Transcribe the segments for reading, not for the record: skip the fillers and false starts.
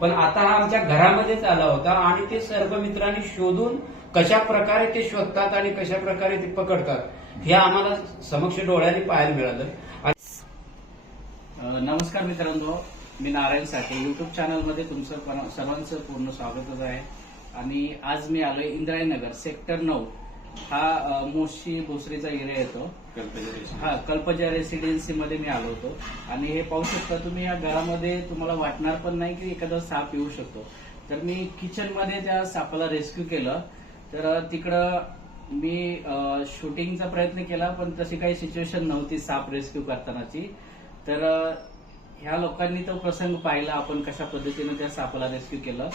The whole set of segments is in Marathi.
पण आता हा आमच्या घरामध्येच आला होता आणि ते सर्व मित्रांनी शोधून कशा प्रकारे ते शोधतात आणि कशा प्रकारे ते पकडतात हे आम्हाला समक्ष डोळ्यांनी पाहायला मिळालं. नमस्कार मित्रांनो, मी नारायण साठे युट्यूब चॅनलमध्ये तुमचं सर्वांचं पूर्ण स्वागतच आहे. आणि आज मी आलोय इंद्रायणनगर सेक्टर 9 हा मोशी भोसरीचा एरिया येतो. कल्पजा रेसिडेन्सी मध्ये मी आलो होतो आणि हे पाहू शकता तुम्ही, या घरामध्ये तुम्हाला वाटणार पण नाही की एखादा साप येऊ शकतो. तर मी किचन मध्ये त्या सापाला रेस्क्यू केलं. तर तिकडं मी शूटिंगचा प्रयत्न केला, पण तशी काही सिच्युएशन नव्हती साप रेस्क्यू करतानाची. तर ह्या लोकांनी तो प्रसंग पाहिला, आपण कशा पद्धतीने त्या सापाला रेस्क्यू केलं.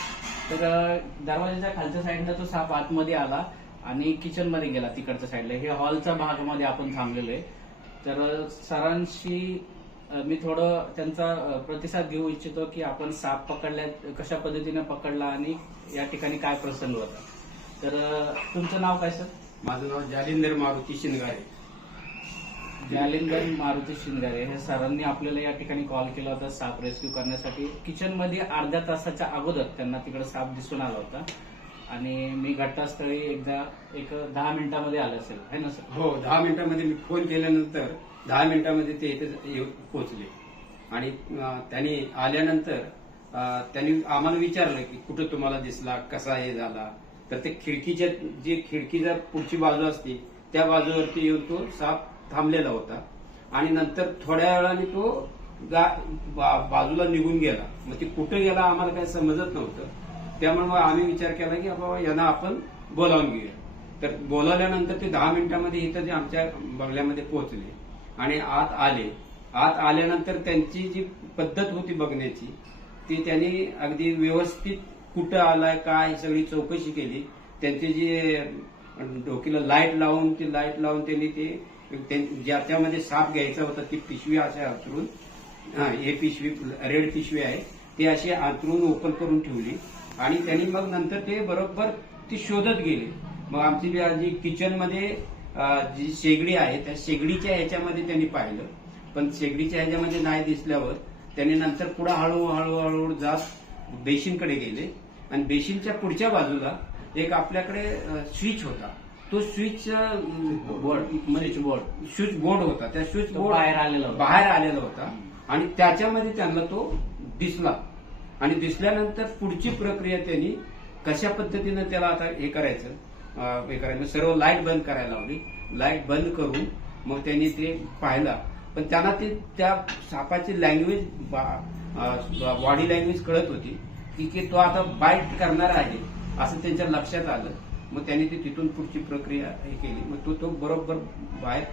तर दरवाजाच्या खालच्या साईडला तो साप आतमध्ये आला आणि किचन मध्ये गेला तिकडच्या साईडला. हे हॉलच्या भागामध्ये आपण थांबलेलो आहे. तर सरांशी मी थोडं त्यांचा प्रतिसाद घेऊ इच्छितो की आपण साप पकडल्या, कशा पद्धतीने पकडला आणि या ठिकाणी काय प्रसंग होता. तर तुमचं नाव काय सर? माझं नाव जालिंदर मारुती शिंगारे. जालिंदर मारुती शिंगारे हे सरांनी आपल्याला या ठिकाणी कॉल केला होता साप रेस्क्यू करण्यासाठी. किचन मध्ये अर्ध्या तासाच्या अगोदर त्यांना तिकडे साप दिसून आला होता आणि मी घटनास्थळी एकदा 10 मिनिटांमध्ये आलं असेल, है ना सर? हो, 10 मिनिटांमध्ये मी फोन केल्यानंतर 10 मिनिटांमध्ये ते इथे पोहोचले. आणि त्यांनी आल्यानंतर त्यांनी आम्हाला विचारलं की कुठं तुम्हाला दिसला, कसा हे झाला. तर ते खिडकीच्या पुढची बाजू असते त्या बाजूवरती येऊन तो साप थांबलेला होता आणि नंतर थोड्या वेळाने तो बाजूला निघून गेला. मग ते कुठं गेला आम्हाला काही समजत नव्हतं. त्यामुळे मग आम्ही विचार केला की बाबा यांना आपण बोलावून घेऊया. तर बोलावल्यानंतर ते 10 मिनिटांमध्ये इथं ते आमच्या बंगल्यामध्ये पोहोचले आणि आत आले. आत आल्यानंतर त्यांची जी पद्धत होती बघण्याची ती त्यांनी अगदी व्यवस्थित कुठं आलाय काय सगळी चौकशी केली. त्यांचे जे डोकीला लाईट लावून त्यांनी ते ज्याच्यामध्ये साप घ्यायचा होता ती पिशवी अशा अंतरून, हे पिशवी रेड पिशवी आहे ती अशी अंतरून ओपन करून ठेवली आणि त्यांनी मग नंतर ते बरोबर ती शोधत गेले. मग आमची जी किचन मध्ये जी शेगडी आहे त्या शेगडीच्या ह्याच्यामध्ये त्यांनी पाहिलं, पण शेगडीच्या ह्याच्यामध्ये नाही दिसल्यावर त्यांनी नंतर पुढे हळूहळू जात बेसिनकडे गेले आणि बेसिनच्या पुढच्या बाजूला एक आपल्याकडे स्विच होता. तो स्विच बोर्ड होता. त्या स्विच बोर्ड बाहेर आलेला होता आणि त्याच्यामध्ये त्यांना तो दिसला. आणि दिसल्यानंतर पुढची प्रक्रिया त्यांनी कशा पद्धतीनं त्याला आता हे करायचं सर्व लाईट बंद करायला लावली. लाईट बंद करून मग त्यांनी ते पाहिला, पण त्यांना ते त्या सापाची लँग्वेज, बॉडी लँग्वेज कळत होती की तो आता बाईट करणार आहे असं त्यांच्या लक्षात आलं. मग त्यांनी ते तिथून पुढची प्रक्रिया हे केली. मग तो बरोबर बाहेर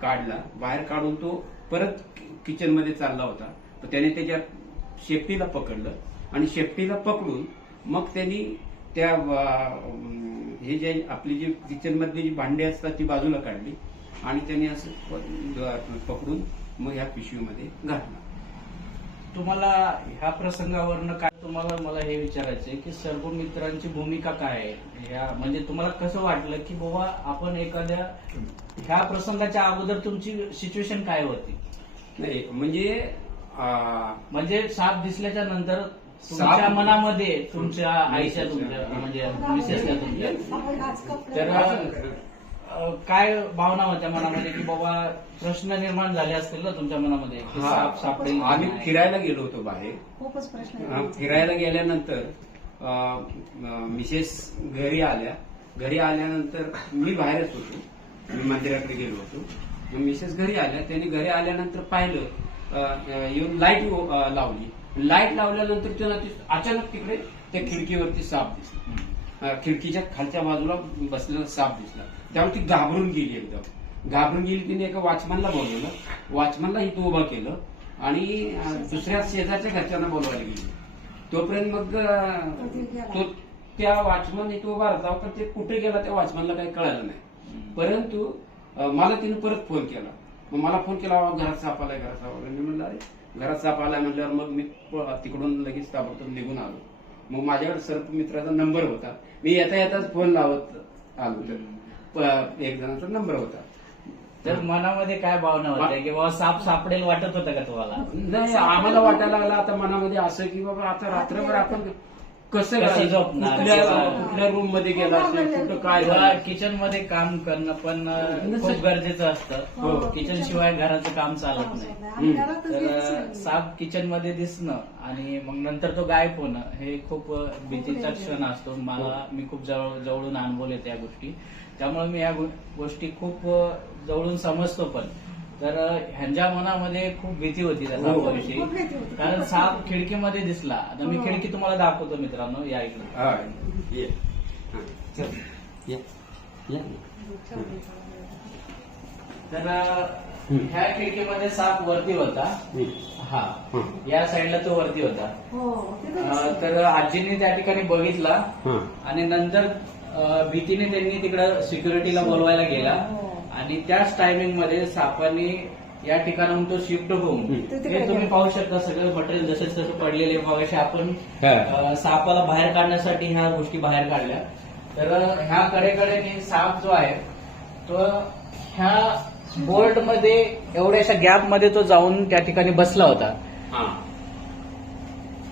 काढला. बाहेर काढून तो परत किचनमध्ये चालला होता. तर त्याने त्याच्या शेपटीला पकडलं आणि शेपटीला पकडून मग त्यांनी त्या हे जे आपली जी किचनमधली जी भांडी असतात ती बाजूला काढली आणि त्यांनी असं पकडून मग ह्या पिशवीमध्ये घातला. तुम्हाला ह्या प्रसंगावरनं काय, तुम्हाला मला हे विचारायचंय की सर्व मित्रांची भूमिका काय आहे ह्या, म्हणजे तुम्हाला कसं वाटलं की बाबा आपण एखाद्या ह्या प्रसंगाच्या अगोदर तुमची सिच्युएशन काय होती? नाही म्हणजे साप दिसल्याच्या नंतर तुमच्या मनामध्ये, तुमच्या आईच्या, तुमच्या म्हणजे मिसेसच्या तुमच्या, तर काय भावना होत्या मनामध्ये की बाबा प्रश्न निर्माण झाले असतील ना तुमच्या मनामध्ये? साप सापडेल. आम्ही फिरायला गेलो होतो बाहेर. खूपच प्रश्न. फिरायला गेल्यानंतर मिसेस घरी आल्या. घरी आल्यानंतर मी बाहेरच होतो, मी मंदिराकडे गेलो होतो. मिसेस घरी आल्या. त्यांनी घरी आल्यानंतर पाहिलं, येऊन लाईट लावली. लाईट लावल्यानंतर त्यांना अचानक तिकडे त्या खिडकीवरती साप दिसला. खिडकीच्या खालच्या बाजूला बसलेला साप दिसला. त्यामुळे ती घाबरून गेली. घाबरून गेली. तिने एका वॉचमॅनला बोलवलं. वॉचमॅनला इथं उभं केलं आणि दुसऱ्या शेजारच्या घरच्यांना बोलवायला गेली. तोपर्यंत मग तो त्या वॉचमॅन इथं उभा राहता, पण ते कुठे गेला त्या वॉचमॅनला काही कळालं नाही. परंतु मला तिने परत फोन केला. मग मला फोन केला, घरात साप आलाय, घरात साप आलाय. मी म्हणलं अरे घरात साप आलाय म्हटल्यावर मग मी तिकडून लगेच ताबडतोब निघून आलो. मग माझ्याकडे सर्प मित्राचा नंबर होता. मी येताच फोन लावत आलो. तर एक जणांचा नंबर होता. तर मनामध्ये काय भावना होत्या की बाबा साप सापडेल वाटत होतं का तुम्हाला? नाही, आम्हाला वाटायला लागलं आता मनामध्ये असं की बाबा आता रात्रभर आपण कसं कसं झोपणार? कुठल्या रूम मध्ये गेला असेल, कुठं काय मला झालं. किचन मध्ये काम करणं पण खूप गरजेचं असतं. किचन शिवाय घराचं काम चालत नाही. तर साप किचन मध्ये दिसणं आणि मग नंतर तो गायब होणं हे खूप भीतीचा क्षण असतो. मी खूप जवळून अनुभवले त्या गोष्टी, त्यामुळे मी या गोष्टी खूप जवळून समजतो पण. तर ह्यांच्या मनामध्ये खूप भीती होती त्या सापाविषयी, कारण साप खिडकीमध्ये दिसला. आता मी खिडकी तुम्हाला दाखवतो मित्रांनो, या इकडे. हा, ये. हा, चल. ये. ये. तर ह्या खिडकीमध्ये साप वरती होता. हा, या साईडला तो वरती होता. तर आजींनी त्या ठिकाणी बघितला आणि नंतर भीतीने त्यांनी तिकडं सिक्युरिटीला बोलवायला गेला आणि त्याच टायमिंग मध्ये सापाने या ठिकाणाहून तो शिफ्ट होऊन, हे तुम्ही पाहू शकता सगळं मटेरियल जसं तसं पडलेले. मगाशी आपण सापाला बाहेर काढण्यासाठी ह्या गोष्टी बाहेर काढल्या. तर ह्या कडेकडे साप जो आहे तो ह्या बोर्ड मध्ये एवढ्याशा गॅप मध्ये तो जाऊन त्या ठिकाणी बसला होता.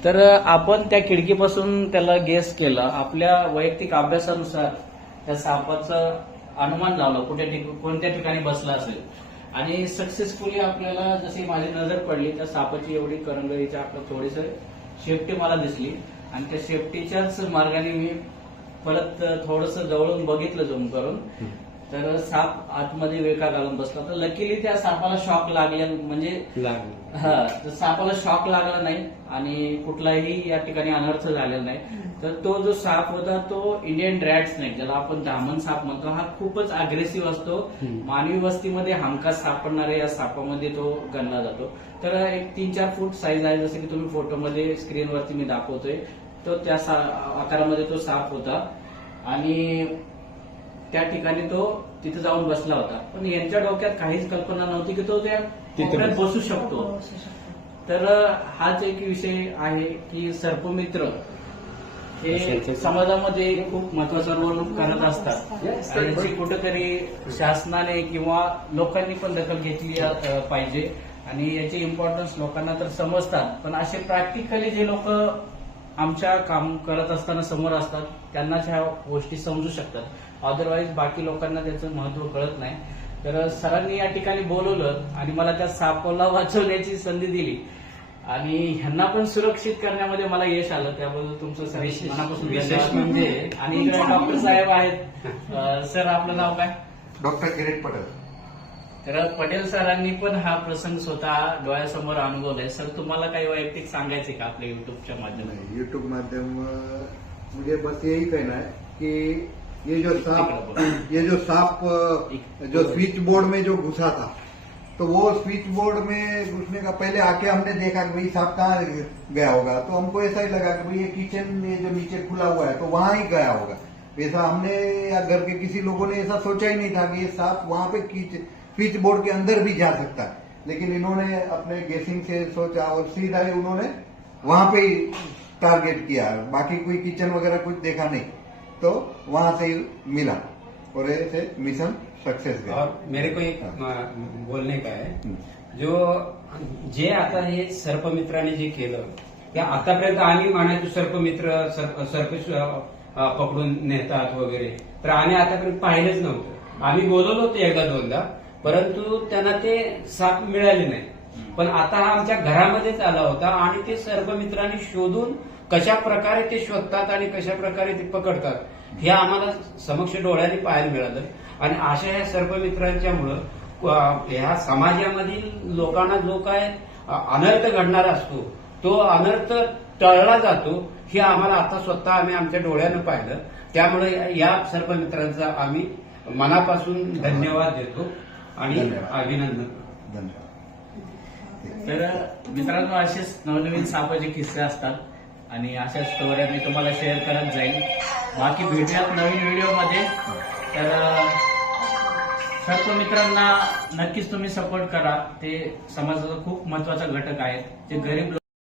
तर आपण त्या खिडकीपासून त्याला गेस केलं. आपल्या वैयक्तिक अभ्यासानुसार त्या सापाचं अनुमान लावलं कोणत्या ठिकाणी बसला असेल आणि सक्सेसफुली आपल्याला जशी माझी नजर पडली त्या सापाची एवढी करंगळीच्या आपलं थोडीसं शेपटी मला दिसली आणि त्या शेपटीच्याच मार्गाने मी परत थोडंसं जवळून बघितलं झूम करून. तर साप आतमध्ये वेका घालून बसला. तर लकीली त्या सापाला शॉक लागल्या, म्हणजे तर सापाला शॉक लागला नाही आणि कुठलाही या ठिकाणी अनर्थ झालेला नाही. तर तो जो साप होता तो इंडियन रॅट स्नेक, ज्याला आपण धामण साप म्हणतो, हा खूपच अग्रेसिव्ह असतो. मानवी वस्तीमध्ये हमखास सापडणाऱ्या या सापामध्ये तो गणला जातो. तर एक 3-4 फूट साईज आहे, जसं की तुम्ही फोटोमध्ये स्क्रीनवरती मी दाखवतोय. तो त्या आकारामध्ये तो साप होता आणि त्या ठिकाणी तो तिथे जाऊन बसला होता. पण यांच्या डोक्यात काहीच कल्पना नव्हती की तो त्या कोपऱ्यात बसू शकतो. तर हाच एक विषय आहे की सर्पमित्र हे समाजामध्ये खूप महत्वाचा रोल करत असतात आणि याची कुठेतरी शासनाने किंवा लोकांनी पण दखल घेतली पाहिजे आणि याचे इम्पॉर्टन्स लोकांना तर समजतात, पण असे प्रॅक्टिकली जे लोक आमच्या काम करत असताना समोर असतात त्यांनाच ह्या गोष्टी समजू शकतात. अदरवाईज बाकी लोकांना त्याचं महत्व कळत नाही. तर सरांनी या ठिकाणी बोलवलं आणि मला त्या सापाला वाचवण्याची संधी दिली आणि ह्यांना पण सुरक्षित करण्यामध्ये मला यश आलं. त्याबद्दल तुमचं मनापासून विशेष म्हणजे आणि इकडे डॉक्टर साहेब आहेत. सर, आपलं नाव काय? डॉक्टर किरीट पटेल. तर पटेल सरांनी पण हा प्रसंग स्वतः डोळ्यासमोर अनुभवलाय. सर, तुम्हाला काही वैयक्तिक सांगायचे का आपल्या युट्यूबच्या माध्यमातून? यूट्यूब माध्यम मुझे बस यही कहना है कि ये जो सांप जो स्विच बोर्ड में जो घुसा था, तो वो स्विच बोर्ड में घुसने का पहले आके हमने देखा कि भाई सांप कहाँ गया होगा, तो हमको ऐसा ही लगा कि भाई ये किचन में जो नीचे खुला हुआ है तो वहां ही गया होगा. ऐसा हमने या घर के किसी लोगों ने ऐसा सोचा ही नहीं था कि ये सांप वहां पे स्विच बोर्ड के अंदर भी जा सकता है. लेकिन इन्होंने अपने गेसिंग से सोचा और सीधा ही उन्होंने वहां पे ही टारगेट किया. बाकी कोई किचन वगैरह कुछ देखा नहीं, तो वहां से ही मिला और ऐसे मिशन सक्सेस गया. और मेरे को एक बोलने का है, जो जे आता हे सर्पमित्राने जे केलं, त्या आतापर्यंत आम्ही म्हणायचो सर्पमित्र सर्प पकडून नेतात वगैरे, तर आम्ही आतापर्यंत पाहिलेच नव्हतं. आम्ही बोलवलो होतो 1-2दा, परंतु त्यांना ते साप मिळाले नाही. पण आता हा आमच्या घरामध्येच आला होता आणि ते सर्पमित्रांनी शोधून कशा प्रकारे ते शोधतात आणि कशा प्रकारे ते पकडतात हे आम्हाला समक्ष डोळ्याने पाहायला मिळालं. आणि अशा ह्या सर्पमित्रांच्यामुळं ह्या समाजामधील लोकांना जो काय अनर्थ घडणारा असतो तो अनर्थ टळला जातो, हे आम्हाला आता स्वतः आम्ही आमच्या डोळ्यानं पाहिलं. त्यामुळे या सर्पमित्रांचा आम्ही मनापासून धन्यवाद देतो आणि अभिनंदन. धन्यवाद. तर मित्रांनो, असेच नवनवीन सापाचे किस्से असतात आणि अशा स्टोऱ्या मी तुम्हाला शेअर करत जाईल. बाकी भेटूयात नवीन व्हिडिओमध्ये. तर सर्प मित्रांना नक्कीच तुम्ही सपोर्ट करा. ते समाजाचा खूप महत्वाचा घटक आहेत. जे गरीब